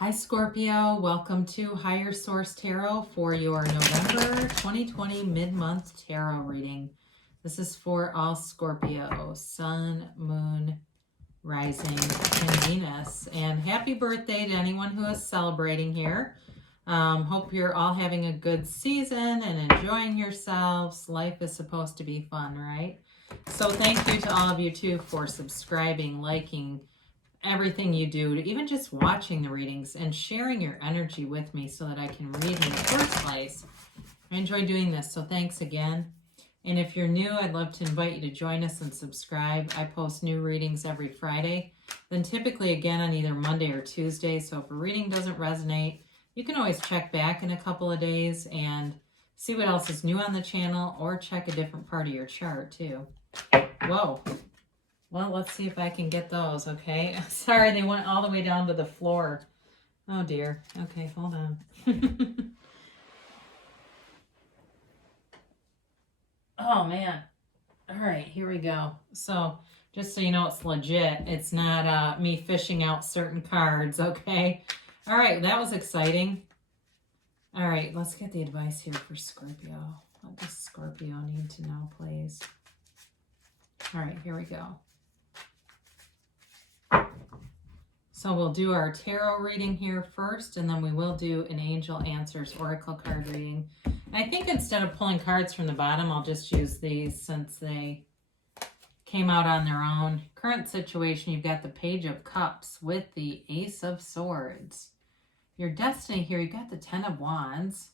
Hi Scorpio, welcome to Higher Source Tarot for your November 2020 mid-month tarot reading. This is for all Scorpio, Sun, Moon, Rising, and Venus. And happy birthday to anyone who is celebrating here. Hope you're all having a good season and enjoying yourselves. Life is supposed to be fun, right? So thank you to all of you too for subscribing, liking, everything you do, even just watching the readings and sharing your energy with me so that I can read in the first place. I enjoy doing this, so thanks again. And if you're new, I'd love to invite you to join us and subscribe. I post new readings every Friday, then typically again on either Monday or Tuesday. So if a reading doesn't resonate, you can always check back in a couple of days and see what else is new on the channel, or check a different part of your chart too. Whoa. Well, let's see if I can get those, okay? Sorry, they went all the way down to the floor. Oh, dear. Okay, hold on. Oh, man. All right, here we go. So, just so you know, it's legit. It's not me fishing out certain cards, okay? All right, that was exciting. All right, let's get the advice here for Scorpio. What does Scorpio need to know, please? All right, here we go. So we'll do our tarot reading here first, and then we will do an Angel Answers Oracle card reading. I think instead of pulling cards from the bottom, I'll just use these since they came out on their own. Current situation, you've got the Page of Cups with the Ace of Swords. Your destiny here, you got the Ten of Wands.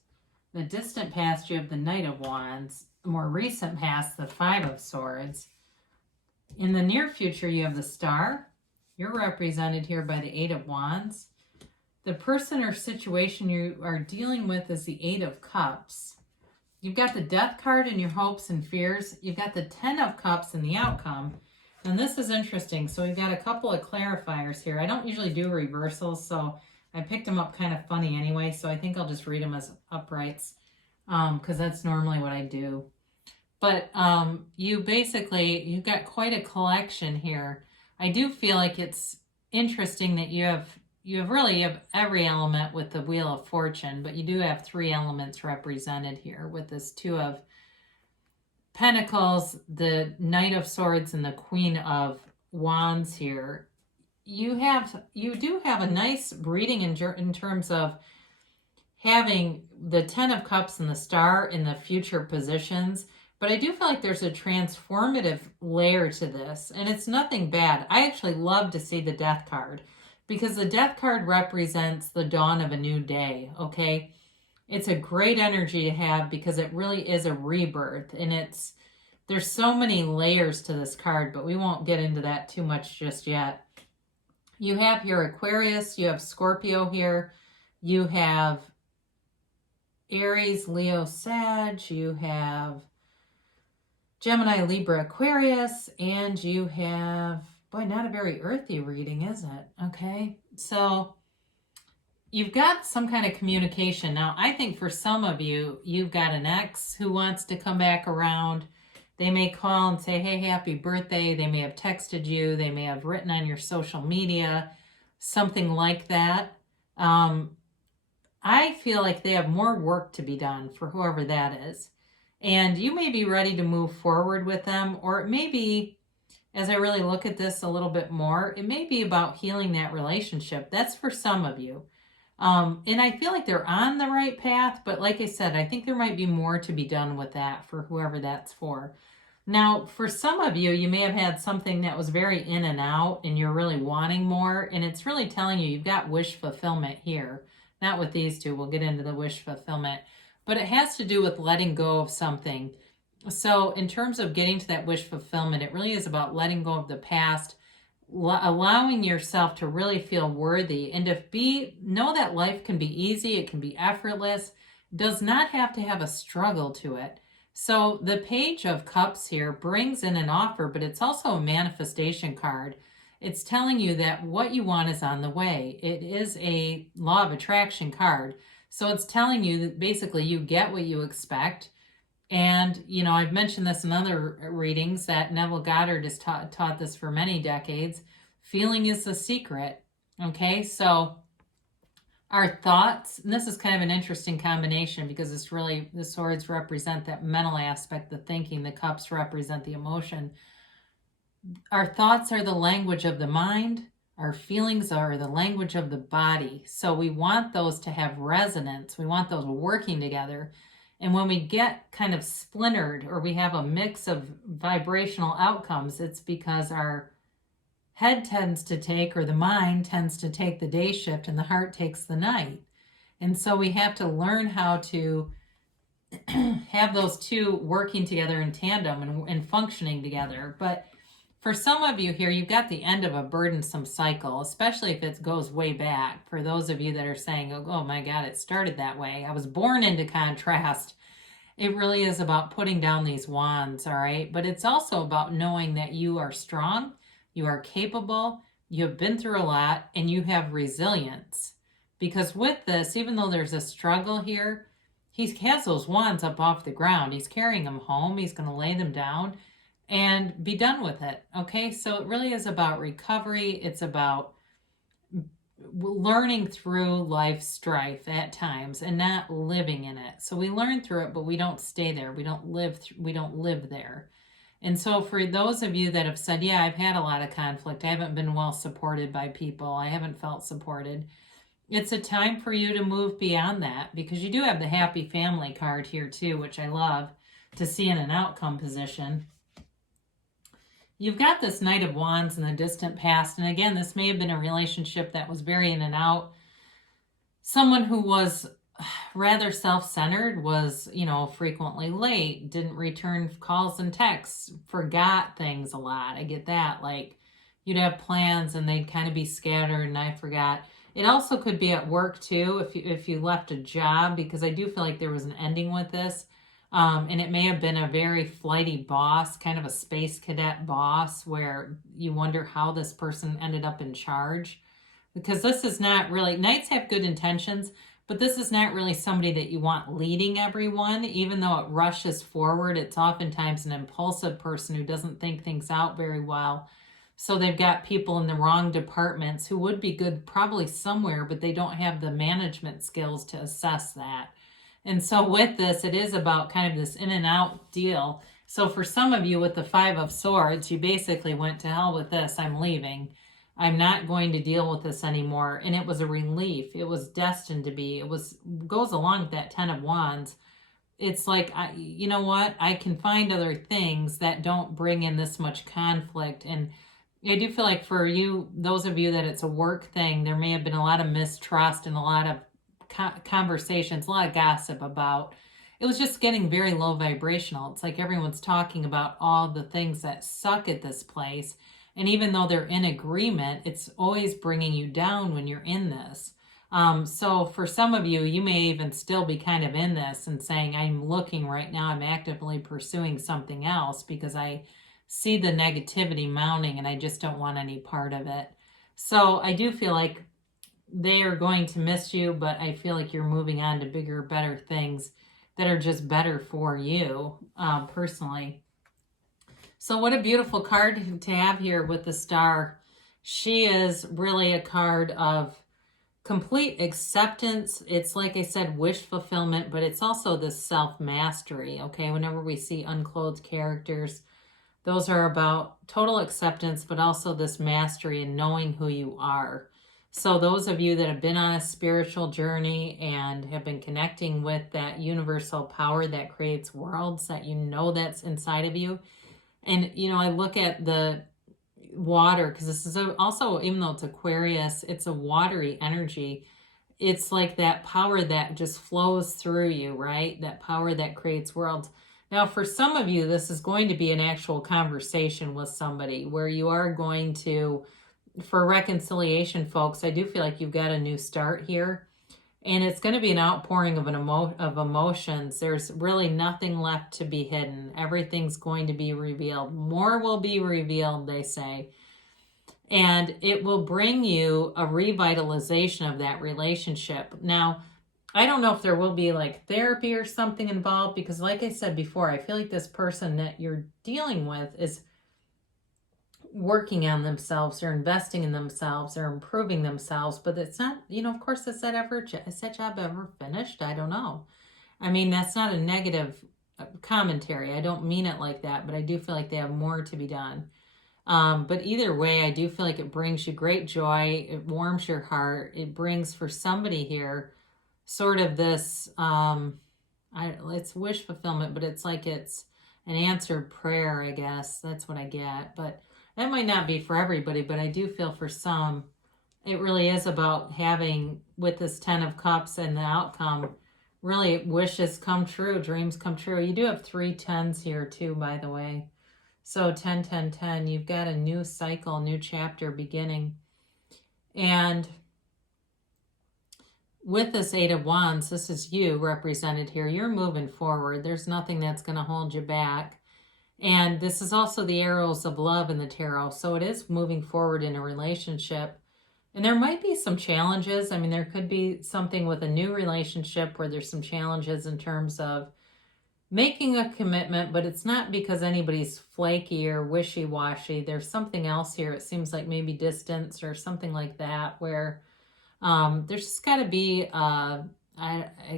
The distant past, you have the Knight of Wands. The more recent past, the Five of Swords. In the near future, you have the Star. You're represented here by the Eight of Wands. The person or situation you are dealing with is the Eight of Cups. You've got the Death card in your hopes and fears. You've got the Ten of Cups in the outcome. And this is interesting. So we've got a couple of clarifiers here. I don't usually do reversals, so I picked them up kind of funny anyway. So I think I'll just read them as uprights because that's normally what I do. But you've got quite a collection here. I do feel like it's interesting that you have every element with the Wheel of Fortune, but you do have three elements represented here with this Two of Pentacles, the Knight of Swords, and the Queen of Wands here. You do have a nice reading in terms of having the Ten of Cups and the Star in the future positions. But I do feel like there's a transformative layer to this, and it's nothing bad. I actually love to see the Death card because the Death card represents the dawn of a new day, okay? It's a great energy to have because it really is a rebirth, and there's so many layers to this card, but we won't get into that too much just yet. You have your Aquarius, you have Scorpio here, you have Aries, Leo, Sag, you have Gemini, Libra, Aquarius, and you have, boy, not a very earthy reading, is it? Okay, so you've got some kind of communication. Now, I think for some of you, you've got an ex who wants to come back around. They may call and say, hey, happy birthday. They may have texted you. They may have written on your social media, something like that. I feel like they have more work to be done for whoever that is. And you may be ready to move forward with them, or it may be, as I really look at this a little bit more, it may be about healing that relationship. That's for some of you. And I feel like they're on the right path, but like I said, I think there might be more to be done with that for whoever that's for. Now, for some of you, you may have had something that was very in and out, and you're really wanting more, and it's really telling you you've got wish fulfillment here. Not with these two. We'll get into the wish fulfillment. But it has to do with letting go of something. So in terms of getting to that wish fulfillment, it really is about letting go of the past, allowing yourself to really feel worthy, and know that life can be easy, it can be effortless, does not have to have a struggle to it. So the Page of Cups here brings in an offer, but it's also a manifestation card. It's telling you that what you want is on the way. It is a law of attraction card. So it's telling you that basically you get what you expect. And, I've mentioned this in other readings that Neville Goddard has taught this for many decades. Feeling is the secret. Okay, so Our thoughts, and this is kind of an interesting combination because it's really, the swords represent that mental aspect, the thinking, the cups represent the emotion. Our thoughts are the language of the mind. Our feelings are the language of the body. So we want those to have resonance. We want those working together. And when we get kind of splintered or we have a mix of vibrational outcomes, it's because our head tends to take, or the mind tends to take the day shift and the heart takes the night. And so we have to learn how to have those two working together in tandem and functioning together. But for some of you here, you've got the end of a burdensome cycle, especially if it goes way back. For those of you that are saying, oh my God, it started that way. I was born into contrast. It really is about putting down these wands, all right? But it's also about knowing that you are strong, you are capable, you have been through a lot, and you have resilience. Because with this, even though there's a struggle here, he has those wands up off the ground. He's carrying them home. He's going to lay them down and be done with it. Okay, so it really is about recovery. It's about learning through life's strife at times and not living in it. So we learn through it, but we don't stay there. We don't live there. And so for those of you that have said, yeah, I've had a lot of conflict, I haven't been well supported by people, I haven't felt supported, it's a time for you to move beyond that, because you do have the happy family card here too, which I love to see in an outcome position. You've got this Knight of Wands in the distant past. And again, this may have been a relationship that was very in and out. Someone who was rather self-centered, was, frequently late, didn't return calls and texts, forgot things a lot. I get that. Like, you'd have plans and they'd kind of be scattered and I forgot. It also could be at work too, if you left a job, because I do feel like there was an ending with this. And it may have been a very flighty boss, kind of a space cadet boss, where you wonder how this person ended up in charge. Because this is not really, Knights have good intentions, but this is not really somebody that you want leading everyone. Even though it rushes forward, it's oftentimes an impulsive person who doesn't think things out very well. So they've got people in the wrong departments who would be good probably somewhere, but they don't have the management skills to assess that. And so with this, it is about kind of this in and out deal. So for some of you with the Five of Swords, you basically went, to hell with this, I'm leaving. I'm not going to deal with this anymore. And it was a relief. It was destined to be. Goes along with that Ten of Wands. It's like, you know what? I can find other things that don't bring in this much conflict. And I do feel like for you, those of you that it's a work thing, there may have been a lot of mistrust and a lot of conversations, a lot of gossip about. It was just getting very low vibrational. It's like everyone's talking about all the things that suck at this place. And even though they're in agreement, it's always bringing you down when you're in this. So for some of you, you may even still be kind of in this and saying, I'm looking right now, I'm actively pursuing something else because I see the negativity mounting and I just don't want any part of it. So I do feel like they are going to miss you, but I feel like you're moving on to bigger, better things that are just better for you personally. So what a beautiful card to have here with the Star. She is really a card of complete acceptance. It's like I said, wish fulfillment, but it's also this self-mastery, okay? Whenever we see unclothed characters, those are about total acceptance, but also this mastery and knowing who you are. So those of you that have been on a spiritual journey and have been connecting with that universal power that creates worlds, that that's inside of you. And, I look at the water, because this is also, even though it's Aquarius, it's a watery energy. It's like that power that just flows through you, right? That power that creates worlds. Now, for some of you, this is going to be an actual conversation with somebody where you are going to, for reconciliation, folks, I do feel like you've got a new start here. And it's going to be an outpouring of emotions. There's really nothing left to be hidden. Everything's going to be revealed. More will be revealed, they say. And it will bring you a revitalization of that relationship. Now, I don't know if there will be like therapy or something involved, because like I said before, I feel like this person that you're dealing with is working on themselves or investing in themselves or improving themselves, but it's not, of course, is that job ever finished? I don't know. I mean, that's not a negative commentary. I don't mean it like that, but I do feel like they have more to be done. But either way, I do feel like it brings you great joy. It warms your heart. It brings for somebody here sort of this, it's wish fulfillment, but it's like it's an answered prayer, I guess. That's what I get. But that might not be for everybody, but I do feel for some, it really is about having, with this 10 of Cups and the outcome, really wishes come true, dreams come true. You do have 3 10s here too, by the way. So 10, 10, 10, you've got a new cycle, new chapter beginning. And with this 8 of Wands, this is you represented here. You're moving forward. There's nothing that's going to hold you back. And this is also the arrows of love in the tarot. So it is moving forward in a relationship. And there might be some challenges. I mean, there could be something with a new relationship where there's some challenges in terms of making a commitment, but it's not because anybody's flaky or wishy-washy. There's something else here. It seems like maybe distance or something like that, where there's just got to be, I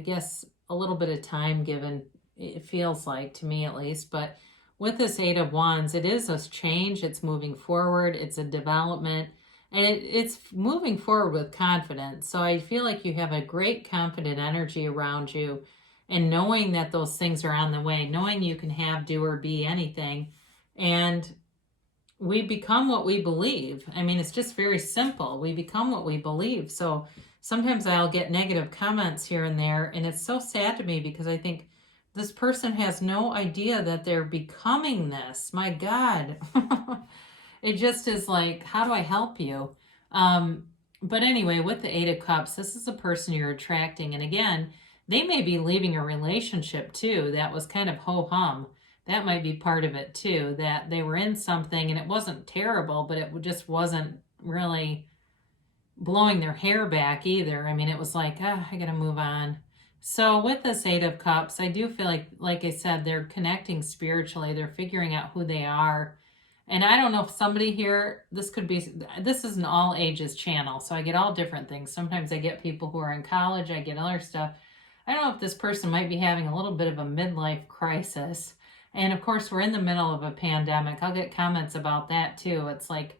guess, a little bit of time given, it feels like, to me at least. But with this 8 of Wands, it is a change. It's moving forward. It's a development. And it's moving forward with confidence. So I feel like you have a great confident energy around you. And knowing that those things are on the way, knowing you can have, do, or be anything. And we become what we believe. I mean, it's just very simple. We become what we believe. So sometimes I'll get negative comments here and there. And it's so sad to me because I think this person has no idea that they're becoming this. My God. It just is like, how do I help you? But anyway, with the 8 of Cups, this is the person you're attracting. And again, they may be leaving a relationship too that was kind of ho-hum. That might be part of it too, that they were in something and it wasn't terrible, but it just wasn't really blowing their hair back either. I mean, it was like, I gotta move on. So with this 8 of Cups, I do feel like I said, they're connecting spiritually. They're figuring out who they are. And I don't know if somebody here, this is an all ages channel. So I get all different things. Sometimes I get people who are in college. I get other stuff. I don't know if this person might be having a little bit of a midlife crisis. And of course, we're in the middle of a pandemic. I'll get comments about that too. It's like,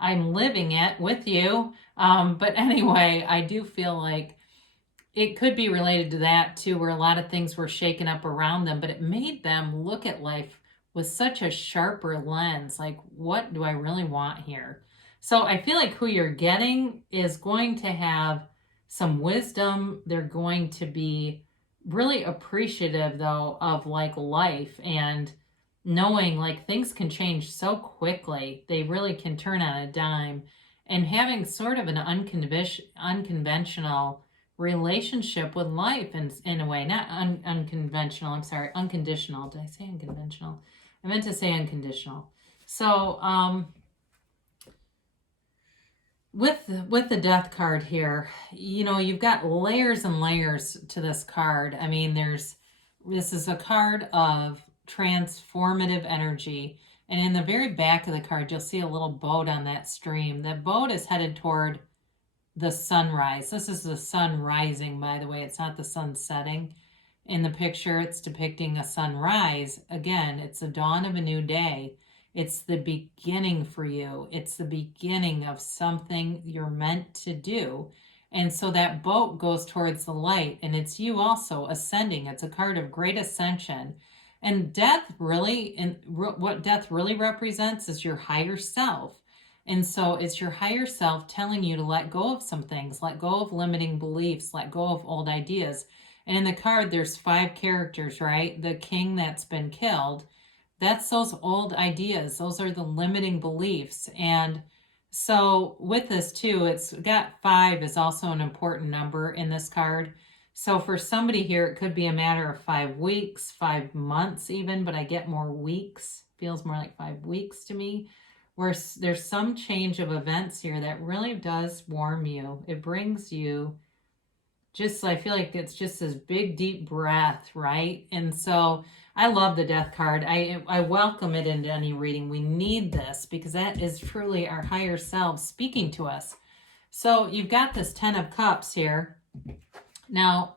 I'm living it with you. But anyway, I do feel like it could be related to that too, where a lot of things were shaken up around them, but it made them look at life with such a sharper lens. Like, what do I really want here? So I feel like who you're getting is going to have some wisdom. They're going to be really appreciative though of like life and knowing like things can change so quickly. They really can turn on a dime, and having sort of an unconventional relationship with life in a way, not unconventional. I'm sorry, unconditional. Did I say unconventional? I meant to say unconditional. So, with the Death card here, you've got layers and layers to this card. I mean, this is a card of transformative energy. And in the very back of the card, you'll see a little boat on that stream. That boat is headed toward the sunrise. This is the sun rising, by the way. It's not the sun setting. In the picture, it's depicting a sunrise. Again, it's the dawn of a new day. It's the beginning for you. It's the beginning of something you're meant to do. And so that boat goes towards the light, and it's you also ascending. It's a card of great ascension. And what death really represents is your higher self. And so it's your higher self telling you to let go of some things, let go of limiting beliefs, let go of old ideas. And in the card, there's 5 characters, right? The king that's been killed. That's those old ideas. Those are the limiting beliefs. And so with this too, it's got 5 is also an important number in this card. So for somebody here, it could be a matter of 5 weeks, 5 months even, but I get more weeks. Feels more like 5 weeks to me, where there's some change of events here that really does warm you. It brings you I feel like it's just this big, deep breath, right? And so I love the death card. I welcome it into any reading. We need this because that is truly our higher selves speaking to us. So you've got this 10 of Cups here. Now,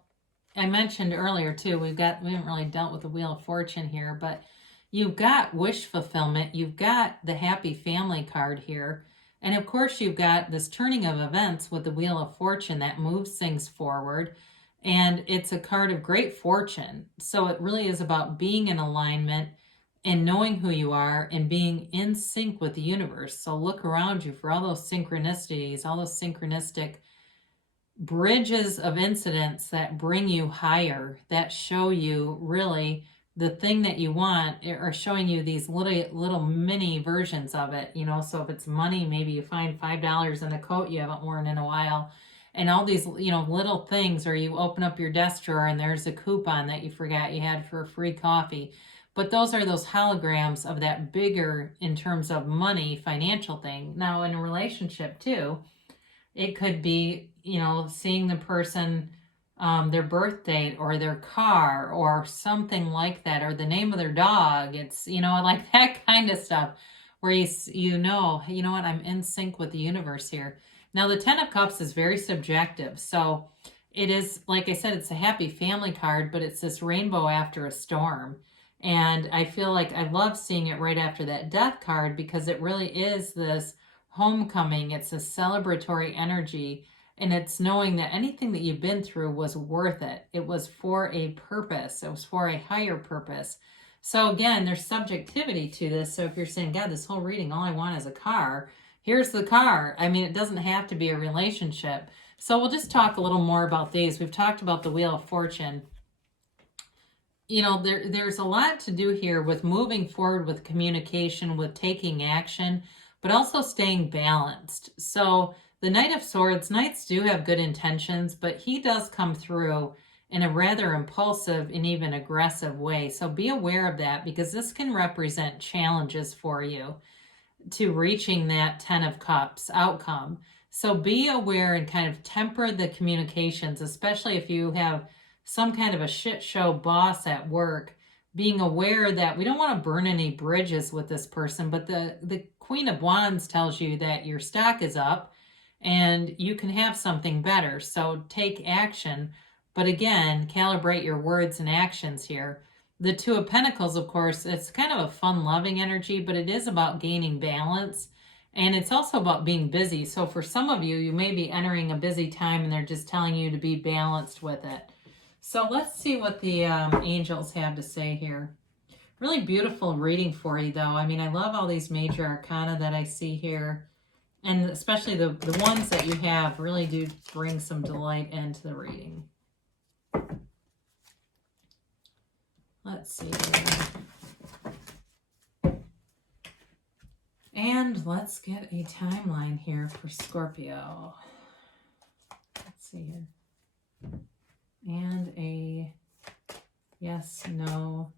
I mentioned earlier too, we haven't really dealt with the Wheel of Fortune here, but you've got wish fulfillment. You've got the happy family card here. And of course, you've got this turning of events with the Wheel of Fortune that moves things forward. And it's a card of great fortune. So it really is about being in alignment and knowing who you are and being in sync with the universe. So look around you for all those synchronicities, all those synchronistic bridges of incidents that bring you higher, that show you really the thing that you want, are showing you these little mini versions of it. So if it's money, maybe you find $5 in a coat you haven't worn in a while, and all these little things, or you open up your desk drawer and there's a coupon that you forgot you had for a free coffee. But those are those holograms of that bigger, in terms of money, financial thing. Now in a relationship too, it could be seeing the person, their birth date or their car or something like that, or the name of their dog. It's, like that kind of stuff where you know what, I'm in sync with the universe here. Now, the 10 of Cups is very subjective. So it is, like I said, it's a happy family card, but it's this rainbow after a storm. And I feel like I love seeing it right after that death card because it really is this homecoming. It's a celebratory energy. And it's knowing that anything that you've been through was worth it. It was for a purpose. It was for a higher purpose. So again, there's subjectivity to this. So if you're saying, God, this whole reading, all I want is a car, here's the car. I mean, it doesn't have to be a relationship. So we'll just talk a little more about these. We've talked about the Wheel of Fortune. There's a lot to do here with moving forward with communication, with taking action, but also staying balanced. So the Knight of Swords, Knights do have good intentions, but he does come through in a rather impulsive and even aggressive way. So be aware of that because this can represent challenges for you to reaching that 10 of Cups outcome. So be aware and kind of temper the communications, especially if you have some kind of a shit show boss at work, being aware that we don't want to burn any bridges with this person, but the Queen of Wands tells you that your stock is up and you can have something better. So take action, but again, calibrate your words and actions here. The Two of Pentacles, of course, it's kind of a fun, loving energy, but it is about gaining balance. And it's also about being busy. So for some of you, you may be entering a busy time and they're just telling you to be balanced with it. So let's see what the angels have to say here. Really beautiful reading for you, though. I mean, I love all these major arcana that I see here. And especially the ones that you have really do bring some delight into the reading. Let's see here. And let's get a timeline here for Scorpio. Let's see here. And a yes, no,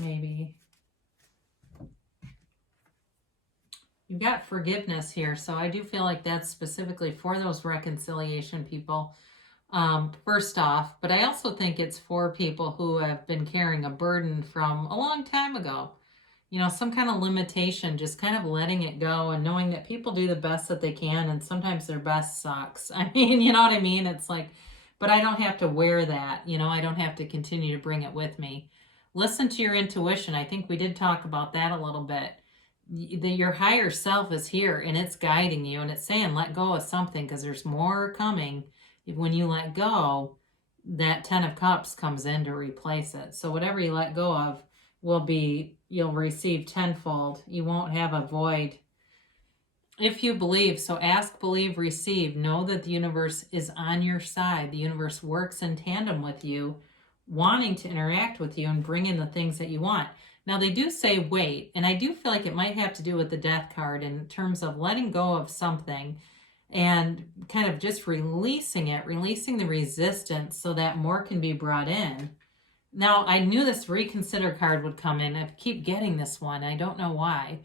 maybe. You've got forgiveness here, so I do feel like that's specifically for those reconciliation people, first off. But I also think it's for people who have been carrying a burden from a long time ago. Some kind of limitation, just kind of letting it go and knowing that people do the best that they can, and sometimes their best sucks. I mean, you know what I mean? It's like, but I don't have to wear that. I don't have to continue to bring it with me. Listen to your intuition. I think we did talk about that a little bit. Your higher self is here and it's guiding you and it's saying let go of something because there's more coming. When you let go, that 10 of Cups comes in to replace it. So whatever you let go of you'll receive tenfold. You won't have a void. If you believe, so ask, believe, receive. Know that the universe is on your side. The universe works in tandem with you, wanting to interact with you and bring in the things that you want. Now, they do say wait, and I do feel like it might have to do with the death card in terms of letting go of something and kind of just releasing it, releasing the resistance so that more can be brought in. Now, I knew this reconsider card would come in. I keep getting this one. I don't know why.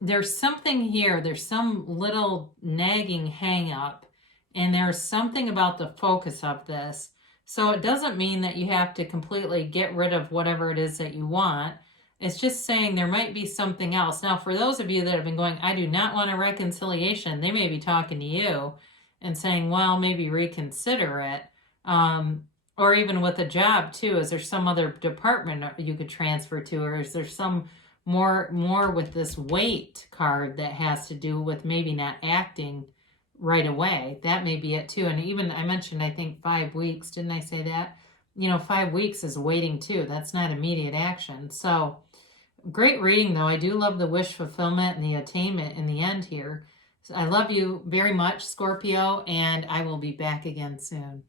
There's something here. There's some little nagging hang up, and there's something about the focus of this. So it doesn't mean that you have to completely get rid of whatever it is that you want. It's just saying there might be something else. Now, for those of you that have been going, I do not want a reconciliation, they may be talking to you and saying, well, maybe reconsider it. Or even with a job too, is there some other department you could transfer to, or is there some more with this weight card that has to do with maybe not acting right away? That may be it too. And even I mentioned, I think 5 weeks, didn't I say that? 5 weeks is waiting too. That's not immediate action. So great reading though. I do love the wish fulfillment and the attainment in the end here. So I love you very much, Scorpio, and I will be back again soon.